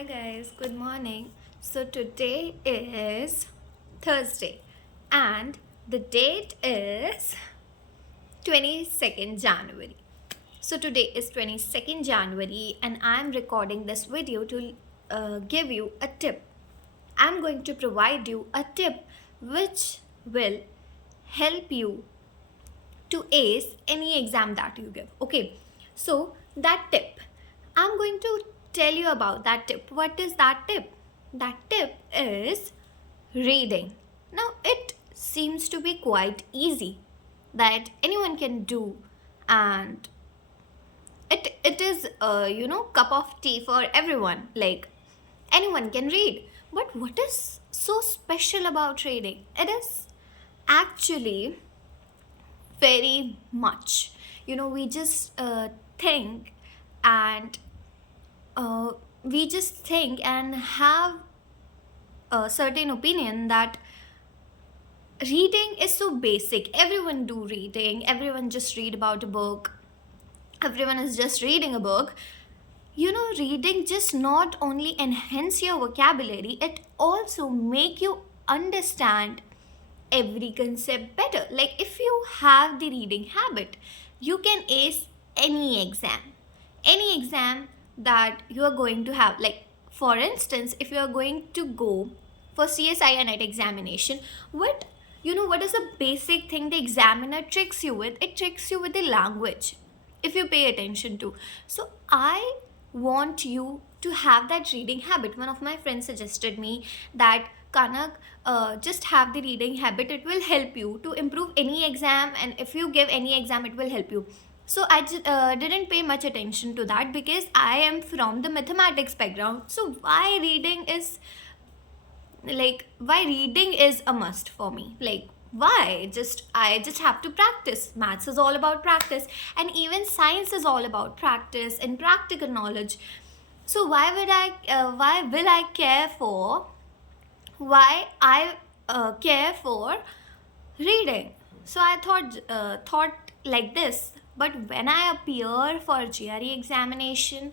Hi guys, good morning. So today is Thursday and the date is 22nd January. So today is 22nd January and I'm recording this video to give you a tip. I'm going to provide you a tip which will help you to ace any exam that you give. Okay, so that tip, I'm going to tell you about that tip. What is that tip? That tip is reading. Now, it seems to be quite easy that anyone can do, and it is cup of tea for everyone. Like anyone can read. But what is so special about reading? It is actually very much. We just think and we just think and have a certain opinion that reading is so basic. Everyone do reading, everyone just read about a book, everyone is just reading a book. Reading just not only enhance your vocabulary, it also make you understand every concept better. Like if you have the reading habit, you can ace any exam that you are going to have. Like for instance, if you are going to go for CSI net examination, what is the basic thing the examiner tricks you with? It tricks you with the language, if you pay attention to. So I want you to have that reading habit. One of my friends suggested me that Kanak, just have the reading habit. It will help you to improve any exam, and if you give any exam, it will help you. So I didn't pay much attention to that because I am from the mathematics background. So why reading is a must for me? Like why? I just have to practice. Maths is all about practice, and even science is all about practice and practical knowledge. So why will I care for why I care for reading? So I thought like this. But when I appear for GRE examination,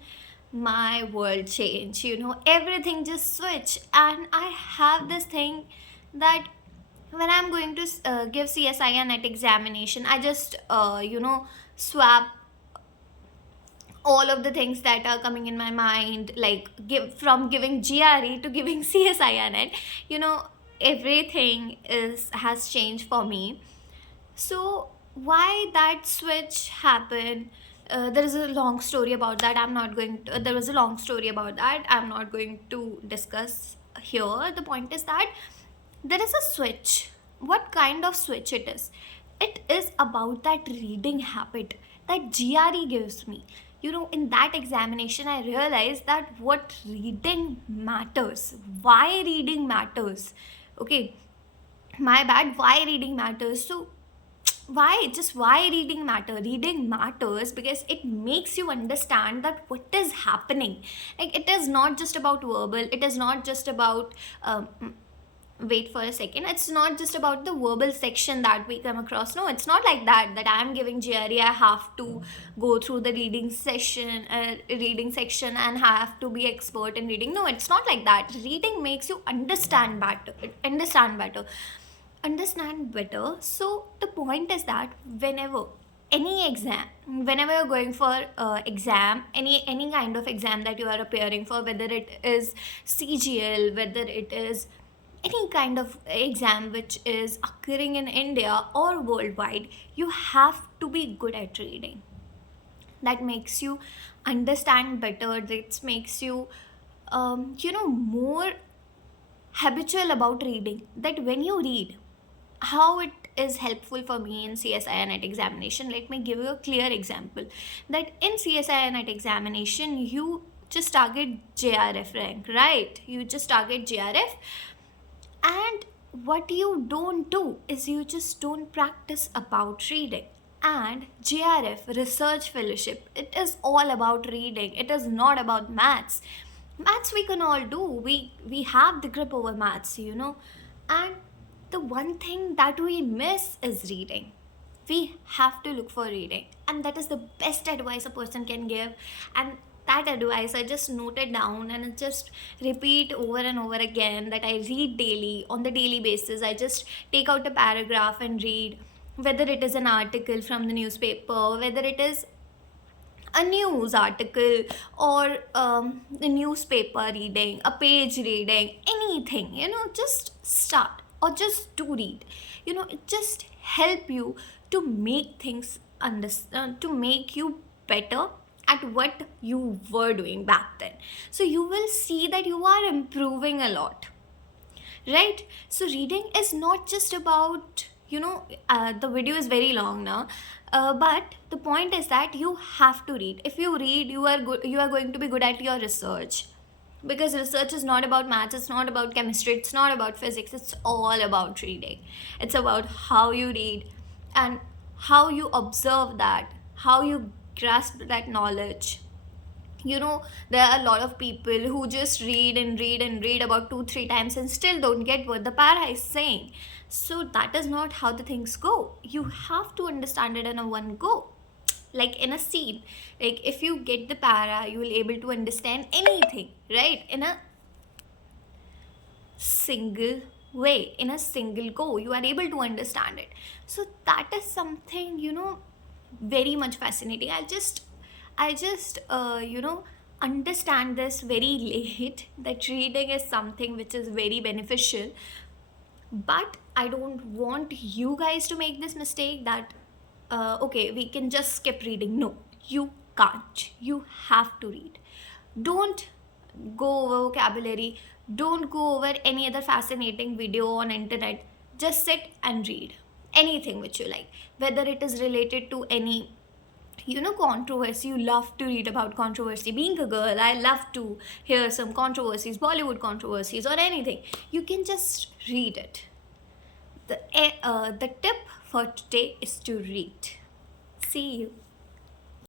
my world changed. Everything just switched, and I have this thing that when I'm going to give CSI net examination, I just swap all of the things that are coming in my mind, like from giving GRE to giving CSI net. Everything has changed for me. So why that switch happened? There is a long story about that. There was a long story about that. I'm not going to discuss here. The point is that there is a switch. What kind of switch it is? It is about that reading habit that GRE gives me. In that examination, I realized that what reading matters, why reading matters. Okay, my bad, why reading matters. So why reading matters because it makes you understand that what is happening. Like it is not just about verbal, it is not just about wait for a second, it's not just about the verbal section that we come across. No, it's not like that I'm giving GRE, I have to go through the reading section and have to be expert in reading. No, it's not like that. Reading makes you understand better. So the point is that whenever you're going for exam, any kind of exam that you are appearing for, whether it is CGL, whether it is any kind of exam which is occurring in India or worldwide, you have to be good at reading. That makes you understand better. That makes you more habitual about reading. That when you read, how it is helpful for me in CSI net examination. Let me give you a clear example. That in CSI net examination, you just target JRF rank, right? You just target JRF, and what you don't do is you just don't practice about reading. And JRF research fellowship, it is all about reading. It is not about maths. Maths we can all do. We have the grip over maths. And the one thing that we miss is reading. We have to look for reading, and that is the best advice a person can give. And that advice I just note it down and I just repeat over and over again, that I read daily. On the daily basis, I just take out a paragraph and read, whether it is an article from the newspaper, whether it is a news article, or the newspaper reading, a page reading, anything, just start or just do read. It just help you to make things understand, to make you better at what you were doing back then. So you will see that you are improving a lot, right? So reading is not just about, the video is very long now, but the point is that you have to read. If you read, you are good, you are going to be good at your research, because research is not about maths, it's not about chemistry, it's not about physics, it's all about reading. It's about how you read and how you observe that, how you grasp that knowledge. There are a lot of people who just read and read and read about 2-3 times and still don't get what the para is saying. So that is not how the things go. You have to understand it in a one go, like in a scene. Like if you get the para, you will able to understand anything, right, in a single way, in a single go, you are able to understand it. So that is something, very much fascinating. I just understand this very late, that reading is something which is very beneficial. But I don't want you guys to make this mistake that, okay, we can just skip reading. No, you can't. You have to read. Don't go over vocabulary. Don't go over any other fascinating video on internet. Just sit and read anything which you like, whether it is related to any, controversy. You love to read about controversy. Being a girl, I love to hear some controversies, Bollywood controversies, or anything. You can just read it. The tip for today is to read. See you.